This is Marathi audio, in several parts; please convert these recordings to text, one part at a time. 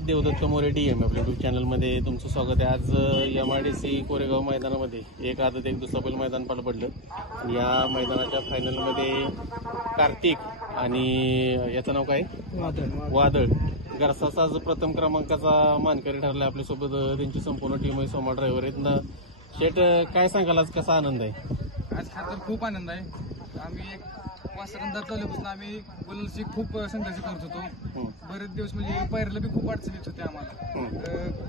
देवदत्त मोरे DM आपल्या युट्यूब चॅनलमध्ये तुमचं स्वागत आहे। आज MIDC कोरेगाव मैदानामध्ये एक आदत एक दुसरा बैल मैदान पार पडलं। या मैदानाच्या फायनलमध्ये कार्तिक आणि याचं नाव काय वादळ गरसाचा आज प्रथम क्रमांकाचा मानकरी ठरला। आपल्यासोबत त्यांची संपूर्ण टीम आहे, सोमा ड्रायव्हर आहेत ना। शेट काय सांगाल, आज कसा आनंद आहे? आज खरं तर खूप आनंद आहे। आम्ही एक वासरंदाज चालल्यापासून आम्ही गुलालची खूप संघर्ष करत होतो। बरेच दिवस म्हणजे पैराला बी खूप अडचण येत होती आम्हाला।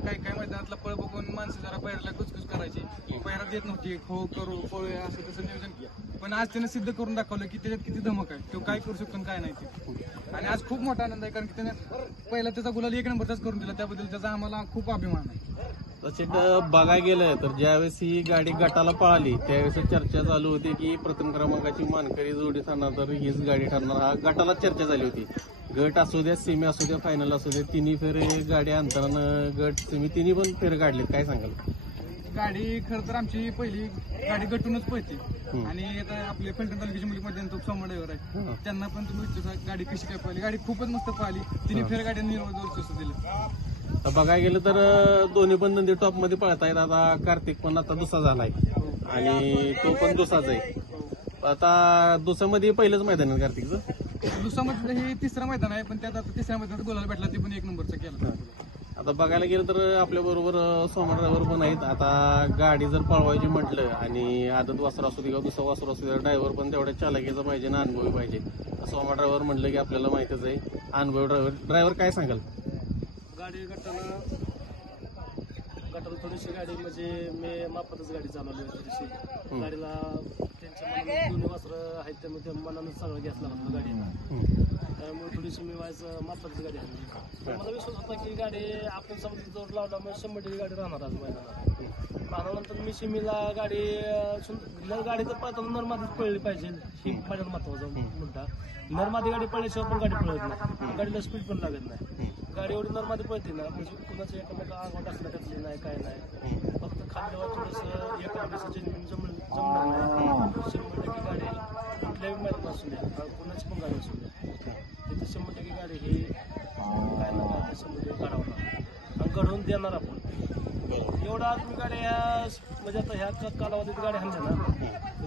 काही मैदानातला पळ बघून माणसं जरा पैराला कुचकुच करायची, पैरा देत नव्हती, खो करू पळूया असं तसं नियोजन केलं। पण आज त्याने सिद्ध करून दाखवलं की त्याच्यात किती धमक आहे, तो काय करू शकतो काय नाही ते। आणि आज खूप मोठा आनंद आहे, कारण की त्याने पहिला त्याचा गुलाल 1 नंबरचाच करून दिला, त्याबद्दल त्याचा आम्हाला खूप अभिमान आहे। तसे बघायला गेलं तर ज्यावेळेस ही गाडी गटाला पळाली त्यावेळेस चर्चा चालू होती की प्रथम क्रमांकाची मानकरी जोडी ठरणार, तर हीच गाडी ठरणार। हा गटाला चर्चा झाली होती। गट असू द्या, सेमी असू द्या, फायनल असू द्या, तिन्ही फेरे गाडी अंतरानं गट सेमी तिन्ही पण फेरे काढलेत। काय सांगाल? गाडी खरं तर आमची पहिली गाडी गटूनच पळते आणि आता आपले फलटण तालुक्याच्या मुलीमध्ये तो सोमा ड्रायव्हर आहे, त्यांना पण तुम्ही विचारा गाडी कशी काय पळली। गाडी खूपच मस्त पळाली, तिन्ही फेर गाड्यांनी वर्चस्व दिलं। तर बघायला गेलं तर दोन्ही पण नंदी टॉप मध्ये पळतायत। आता कार्तिक पण आता दुसरा झालाय आणि तो पण दुसराच आहे। आता दुसऱ्यामध्ये पहिलंच मैदान आहे कार्तिकचं। दुसऱ्यामध्ये हे तिसरं मैदान आहे, पण त्यात आता तिसऱ्या मैदानात गोलाला भेटला, ते पण 1 नंबरचा केला। आता बघायला गेलं तर आपल्या बरोबर सोमा ड्रायव्हर पण आहेत। आता गाडी जर पळवायची म्हटलं आणि आदत वासर असू दे किंवा दुसरा वासर असू दे, ड्रायव्हर पण तेवढ्या चालकीचा पाहिजे ना, अनुभवी पाहिजे। सोमा ड्रायव्हर म्हटलं की आपल्याला माहितच आहे अनुभवी ड्रायव्हर। काय सांगाल? गाडी गटाला थोडीशी गाडी म्हणजे मी मापातच गाडी चालवली थोडीशी। गाडीला त्यांच्या मनात दोन्ही वासरं आहेत, त्यामुळे त्या मनानं सगळं घेतला होता गाडी, त्यामुळे थोडीशी मी वायचं मापातच गाडी आणली। मला विश्वास होता की गाडी आपण समजा जोर लावला मग 100% गाडी राहणार आज मैदानात। राहिल्यानंतर मी शिमीला गाडी गाडी तर पळताना नरमादीच पळली पाहिजे, ही माझ्यात महत्वाचा मुद्दा। नरमादी गाडी पळल्याशिवाय पण गाडी पळत नाही, गाडीला स्पीड पण लागत नाही। गाडी एवढी नरमादी पळते ना, म्हणजे कुणाचं एकामेका आगवट असलं त्यातली नाही, काय नाही, फक्त खाल्ल्यावर थोडंसं एकामेकाचं जमणार नाही। 100% गाडी कुठल्याही मैदान असू द्या, कुणाची पण गाडी असू द्या, तिथे 100% गाडी ही काय ना काय 100% काढावं आणि घडवून देणार आपण। एवढा आज मी गाड्या म्हणजे आता ह्या कालावधीत गाड्या आणल्या ना,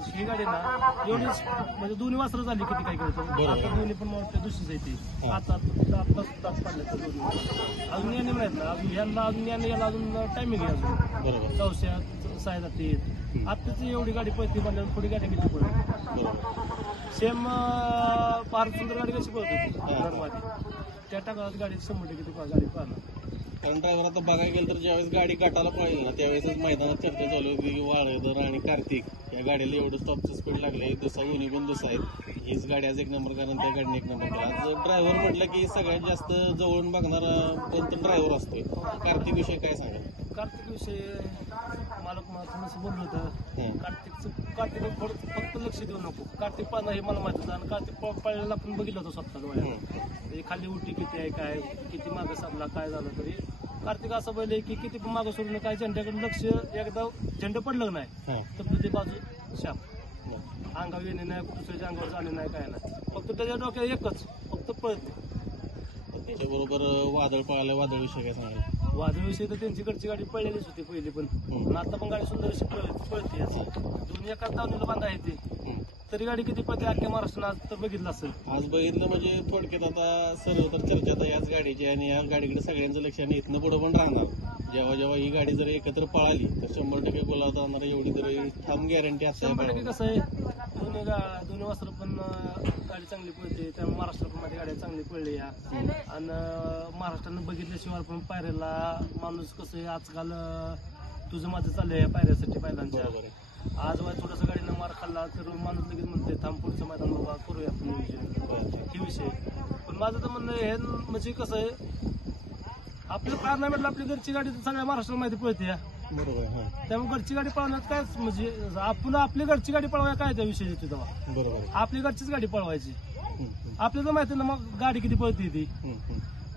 ही गाडी ना एवढीच म्हणजे दोन्ही वासरं झाली किती काय करतो। आता दोन्ही पण वाटतं दुसरीच येते, आता तास पडले तर दोन्ही अजून याने नाहीत ना, अजून ह्यांना अजून याने याला अजून टायमिंग आहे, अजून चौशात सायदात येत। आत्ताच एवढी गाडी पळते म्हणजे थोडी गाडी किती पळते। सेम भारत सुंदर गाडी कशी पळत होती त्या टाकात गाडी 100% गाडी पाहणार। कारण ड्रायव्हर आता बघायला गेलं तर ज्यावेळेस गाडी गटाला पळली ना त्यावेळेसच मैदानात चर्चा चालू होती की वाळेदर आणि कार्तिक या गाडीला एवढं टॉपचं स्पीड लागले, दुसरा युनी पण दुसरा आहेत, हीच गाडी आज 1 नंबर, कारण त्या गाडीने 1 नंबर केला। आज ड्रायव्हर म्हटलं की सगळ्यात जास्त जवळून बघणारा पण तर ड्रायव्हर असतोय। कार्तिक विषयी काय सांगाल? कार्तिक विषय मालक मला बोललो होतं, कार्तिक फक्त लक्ष देऊ नको, कार्तिक पाहणं हे मला माहिती होतं। आणि कार्तिक पळायला आपण बघितलं होतं स्वतः डोळ्यात, खाली उलटी किती आहे, काय किती मागं साधला, काय झालं तरी कार्तिक असं बोलले की किती पण मागं सोडलं, काय झेंड्याकडे लक्ष एकदा झेंडा पडलं नाही तर ते बाजू शाप, अंगावर येणे नाही, दुसऱ्याच्या अंगावर जाणे नाही, काय नाही, फक्त त्याच्या डोक्यात एकच फक्त पळते। त्याच्याबरोबर वादळ पळालं, वादळ विषय काय सांगाल? वादळविषयी तर त्यांची कडची गाडी पळलेलीच होती पहिली पण, आता पण गाडी सुंदर अशी पळते। दोन्ही एकाच दावणीला बांधा येते, तरी गाडी किती पळते अख्ख्या महाराष्ट्रानं आज तर बघितलं असेल। आज बघितलं म्हणजे थोडक्यात आता सर्व तर चर्चा आता याच गाडीची आणि या गाडीकडे सगळ्यांचं लक्ष आणि इथनं पुढे पण राहणार। जेव्हा जेव्हा ही गाडी जर एकत्र पळाली तर 100% गोलावत जाणार, एवढी तरी ठाम गॅरंटी असते। 100% कसं आहे, दोन्ही वासरं पण गाडी चांगली पळते, त्यामुळे महाराष्ट्रामध्ये गाड्या चांगली पळली आणि महाराष्ट्रानं बघितल्याशिवाय पण पायऱ्याला माणूस कसं आहे आजकाल तुझं माझं चाललंय पायऱ्यासाठी पहिल्यांच्या। आज वाय थोडंसं गाडीनं मार खाल्ला तर माणूस लगेच म्हणते थांब पुढचं मैदान बाबा करूया आपण नियोजन, हे विषय। पण माझं तर म्हणणं हे म्हणजे कसं आहे, आपलं कार नाही म्हटलं आपली घरची गाडी सगळ्या महाराष्ट्राला माहिती पळते, बरोबर। त्यामुळे घरची गाडी पळवण्यात काय म्हणजे आपण आपली घरची गाडी पळवाय काय त्या विषय येतो तेव्हा, बरोबर आपली घरचीच गाडी पळवायची। आपल्याला माहिती ना मग गाडी किती पळते ती,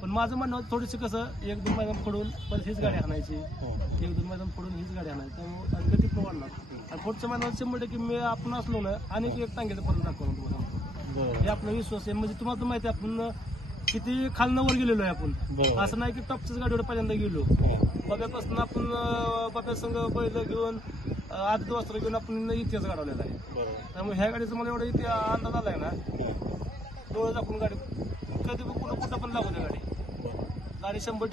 पण माझं म्हणणं थोडीशी कसं 1-2 मैदान फोडून परत हीच गाडी आणायची, 1-2 मैदान फोडून हीच गाडी आणायची, त्यामुळे गती वाढणार। आणि पुढच्या मैदानात 100% मी आपण असलो ना आणि एक टांग्याचं पर्यंत दाखवणार तुम्हाला, हे आपला विश्वास आहे। म्हणजे तुम्हाला तर माहिती आहे आपण किती खालनं वर गेलेलो आहे आपण. बरोबर. असं नाही की टॉपच्याच गाडीवर पहिल्यांदा गेलो. हा. बब्यापासून आपण बब्या संघ बैल घेऊन आधी वस्त्र घेऊन आपण इतिहास घडवलेला आहे. बरोबर. त्यामुळे ह्या गाडीचा मला एवढा अंदाज आलाय ना, हा. डोळे दाखवून गाडी कधी पण कुठं पण लागू दे गाडी. बरोबर. गाडी 100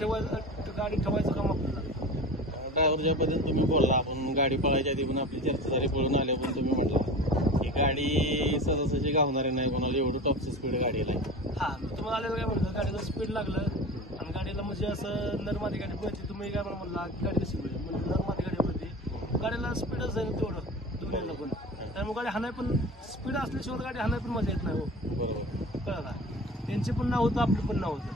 गाडी ठेवायचं काम आपल्याला. ड्रायव्हरच्या बद्दल तुम्ही बोलला, आपण गाडी पळायच्या आधी पण आपली चर्चा झाली, पळून आले पण तुम्ही म्हटला की गाडी सहजासहजी गावणारी नाही, कोणाला एवढं टॉपचं स्पीड गाडीला आहे. हा, मी तुम्हाला आलेलं काय म्हणतो, गाडीला स्पीड लागलं आणि गाडीला म्हणजे असं नरमादी गाडी पळते. तुम्ही काय म्हणला की गाडी कशी मिळेल, म्हणजे नरमादी गाडी पळते, गाडीला स्पीडच आहे ना तेवढं दोन्हीला पण. त्यामुळे गाडी हाणाय पण स्पीड असल्याशिवाय गाडी हाणाय पण मजा येत नाही. हो, बरोबर. कळला. त्यांची पण नाव होतं, आपली पण नाव होतं.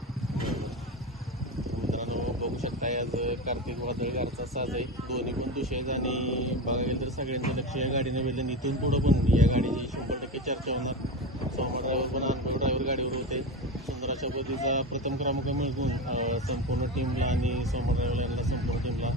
मित्रांनो बघू शकता, आज कार्तिक वादळगारचा साज आहे, दोन्ही पण दुष आहेत आणि बघायला गेलं तर सगळ्यांचं लक्ष या गाडीने वेधलं. इथून पुढं पण या गाडीची 100% चर्चा होणार. सोमा ड्रायव्हर पण अनुभव ड्रायव्हर गाडीवर होते. सुंदर अशा पद्धतीचा प्रथम क्रमांक मिळवून संपूर्ण टीमला आणि सोमा ड्रायव्हर यांना संपूर्ण टीमला